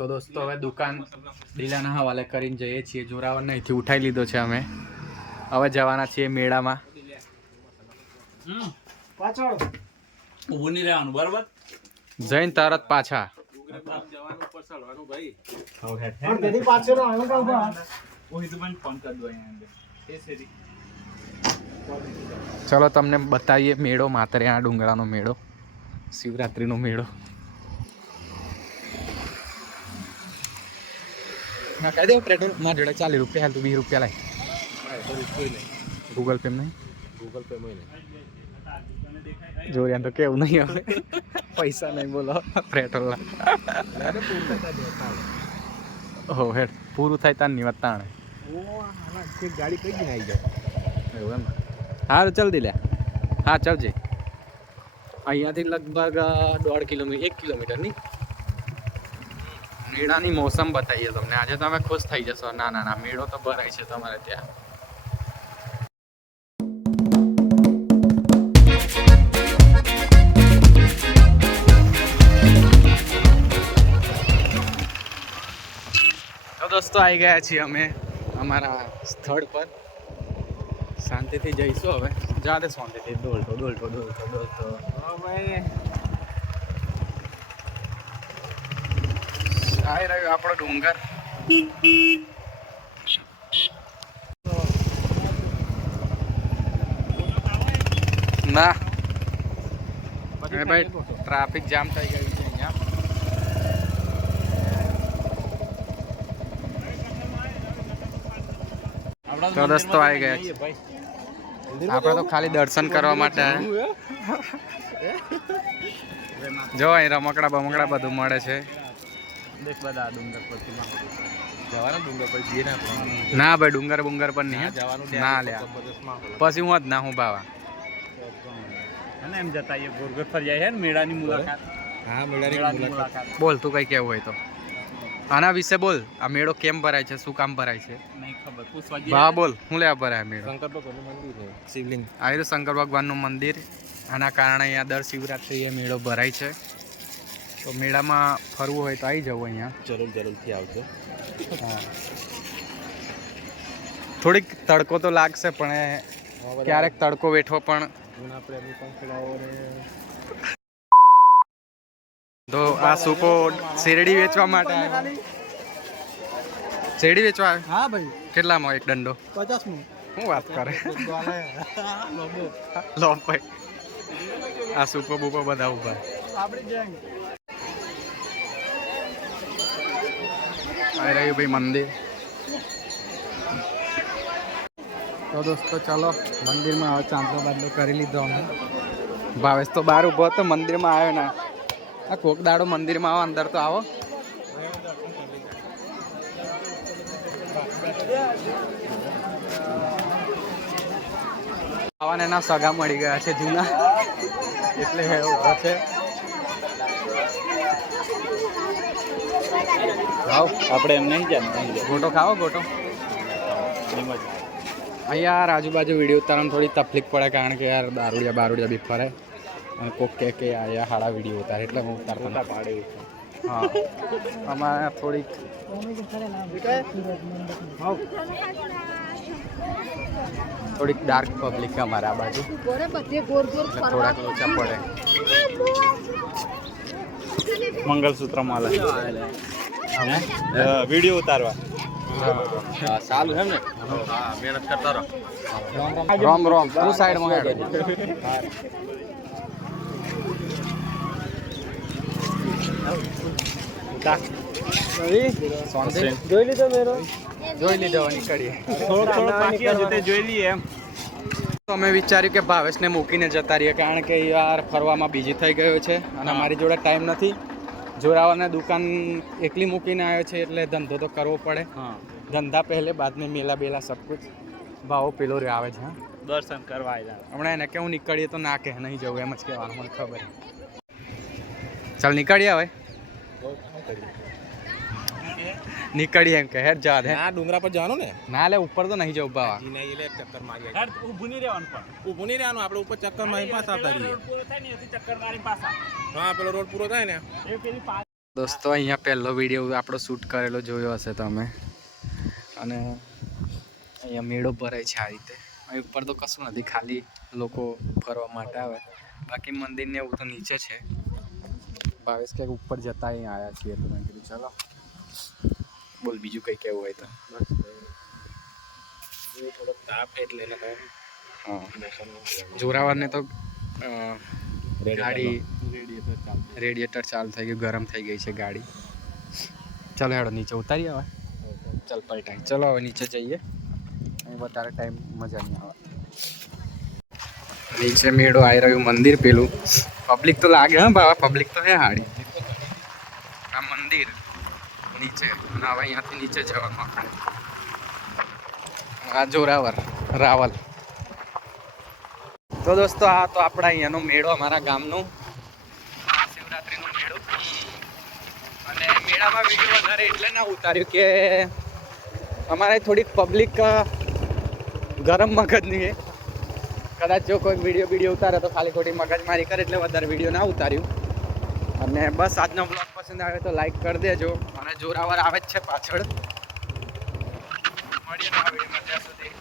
તો દોસ્તો હવે દુકાન લીલાના હવાલે કરીને જઈએ છીએ. જોરાવર અહીંથી ઉઠાઈ લીધો છે અમે. હવે જવાના છીએ મેળામાં. પાછળ. ઊભું નહીં રહેવાનું બરાબર? જઈને તરત પાછા. પણ તેની પાછળ આવ્યો કા ઊભા ઓહી તો મને ફોન કરી દો અહીંયા અંદર. એ સેરી ચલો તમને બતાવીએ મેળો માતરે આ ડુંગળાનો મેળો શિવરાત્રિનો મેળો. ના કહી દે પેટ્રોલ. મારા જોડે ચાલીસ રૂપિયા હાલ તું વીસ રૂપિયા લાય. ગૂગલ પે નહીં? ગૂગલ પે નહીં. જોરિયા તો કેવું નહીં આવે પૈસા નહીં બોલો. પેટ્રોલના હો હેડ. પૂરું થાય તારની વાત તાણે. ગાડી કઈ આવી જાય એવું એમ? હારું જલ્દી લે હા ચાલજે. અહીંયાથી લગભગ દોઢ કિલોમીટર એક કિલોમીટરની મેળાની મોસમ બતાવીએ તમને. આજે તમે ખુશ થઈ જશો. ના ના ના, મેળો તો ભરાય છે તમારે ત્યાં. દોસ્તો આવી ગયા છીએ અમે અમારા સ્થળ પર. શાંતિથી જઈશું હવે. જાતે શાંતિથી. દોડતો દોડતો દોડતો દોડતો આવી રહ્યો આપણો ડુંગર. ના. ભાઈ ટ્રાફિક જામ થઈ ગયું છે અહીંયા. તો દોસ્તો આવી ગયા. છે આપણે તો ખાલી દર્શન કરવા માટે. જો અહીં રમકડા બમકડા બધું મળે છે. ને ભાઈ ડુંગર બુંગર પર નહીં હે. જવાનું ના લે પછી હું જ ના હું ભાવા. અને એમ જતા આવીએ ગોરગર ફરી જાય છે ને મેળાની મુલાકાત. હા મેળાની મુલાકાત. બોલ તું કઈ કેવું હોય તો. આના વિશે બોલ. આ મેળો કેમ ભરાય છે? શું કામ ભરાય છે? નહીં ખબર. પૂછવા ભા બોલ હું લેવા ભરાય મેળો. શંકર ભગવાનનું મંદિર શિવલિંગ. આ શંકર ભગવાનનું મંદિર. આના કારણે અહીંયા દર શિવરાત્રિએ મેળો ભરાય છે. તો મેળામાં ફરવું હોય તો આવી જવું અહીંયા. જરૂર જરૂરથી આવજો. હા. થોડીક તડકો તો લાગશે પણ ક્યારેક તડકો બેઠો પણ. તો આ સૂકો શેરડી વેચવા માટે શેરડી વેચવા હા ભાઈ. કેટલામાં એક દંડો? પચાસનું શું વાત કરે? લો ભાઈ આ સૂકો બૂકો બધા ઊભા આપણી ગેંગ આવી રહ્યું ભાઈ મંદિર તો દોસ્તો ચાલો મંદિરમાં હવે ચાંદલો બાદલો કરી લીધો અમે ભાવેશ તો બહાર ઊભો હતો મંદિરમાં આવ્યો ને આ કોક દાડો મંદિરમાં આવો અંદર તો આવો આવાને એના સગા મળી ગયા છે જૂના. એટલે ઊભા છે. આવો આપણે એમ નહીં જાય ગોટો ખાવો ગોટો. એમ જ. યાર આજુબાજુ વીડિયો ઉતારવામાં થોડી તકલીફ પડે કારણ કે યાર દારૂડિયા બારૂડિયા બી ફરે. અને કોક કે કે આયા હાડા વીડિયો ઉતારે એટલે હું ઉતારતો પાડે. હા. અમારે થોડીક થોડીક ડાર્ક પબ્લિક છે અમારે આ બાજુ. થોડાક ઓછા પડે. મંગલસૂત્ર માલે વીડિયો ઉતારવા. સારું છે ને? મહેનત કરતા રહો. રોમ રોમ તું સાઈડમાં હેડ જોઈ લીધો મેરો? જોઈ લીધો નીકળીએ. થોડો થોડો બાકી હજુ તે જોઈ લઈએ એમ. તો અમે વિચાર્યું કે ભાવેશને મૂકીને જતા રહીએ કારણ કે યાર ફરવામાં બીજી થઈ ગયો છે અને મારી જોડે ટાઈમ નથી. જોરાવાને દુકાન એકલી મૂકીને આવ્યો છે એટલે ધંધો તો કરવો પડે. હા. ધંધા પહેલે બાદ મેં મેલા બેલા સબ કુછ ભાવો પેલો રે આવે છે. દર્શન કરવા આવ્યા હમણાં એને કેવું નીકળીએ તો ના કે નહીં જવું એમ જ કહેવાનું મને ખબર ચાલ નીકળીએ હવે. નીકળીએ એમ કે હેડ જા દે. આ ડુંગરા પર જવાનું ને? ના લે ઉપર તો નહીં જવું બાવા જીના એટલે ચક્કર મારી યાર ઊભું નહીં રહેવાનું પણ. ઊભું નહીં રહેવાનું આપણે ઉપર ચક્કર મારી પાછા આવતા રહીએ. પૂરો થાય ને એથી ચક્કર મારી પાછા. હા પેલો રોડ પૂરો થાય ને. એ પેલી દોસ્તો અહીંયા પહેલો વીડિયો આપણો શૂટ કરેલો જોયો હશે તમે. અને અહીંયા મેળો ભરાય છે આ રીતે. અહીં ઉપર તો કશું નથી ખાલી લોકો ફરવા માટે આવે. બાકી મંદિરને એવું તો નીચે છે. ભાવેશ કંઈક ઉપર જતા અહીં આવ્યા છીએ તો મેં કીધું ચાલો. બોલ બીજું કંઈ કહેવું હોય તો. થોડોક તાપ એટલે હા. જોરાવરને તો ગાડી રેડિયેટર ચાલુ. થઈ ગયું ગરમ થઈ ગઈ છે ગાડી. ચાલો હેડો નીચે ઉતારી આવે ચાલ પલટાઈ ચલો હવે નીચે જઈએ. વધારે ટાઈમ મજા નહીં આવે. નીચે મેળો આવી રહ્યું મંદિર પેલું. પબ્લિક તો લાગે હા બાબા પબ્લિક તો હે હાડી. નીચે. અને હવે અહીંયાથી નીચે જવાનું આ જોરાવર રાવલ. તો દોસ્તો, આ તો આપણા અહીંયાનો મેળો, અમારા ગામનો. શિવરાત્રિનો મેળો. અને મેળામાં વીડિયો વધારે એટલે ના ઉતાર્યું કે અમારે થોડીક પબ્લિક ગરમ મગજની છે. કદાચ જો કોઈ વીડિયો વીડિયો ઉતારે તો ખાલી ખોટી મગજમારી કરે એટલે વધારે વીડિયો ના ઉતાર્યું. અને બસ આજનો બ્લોગ પસંદ આવે તો લાઈક કરી દેજો. અને જોરાવર આવે જ છે પાછળ. મળીએ ત્યાં સુધી.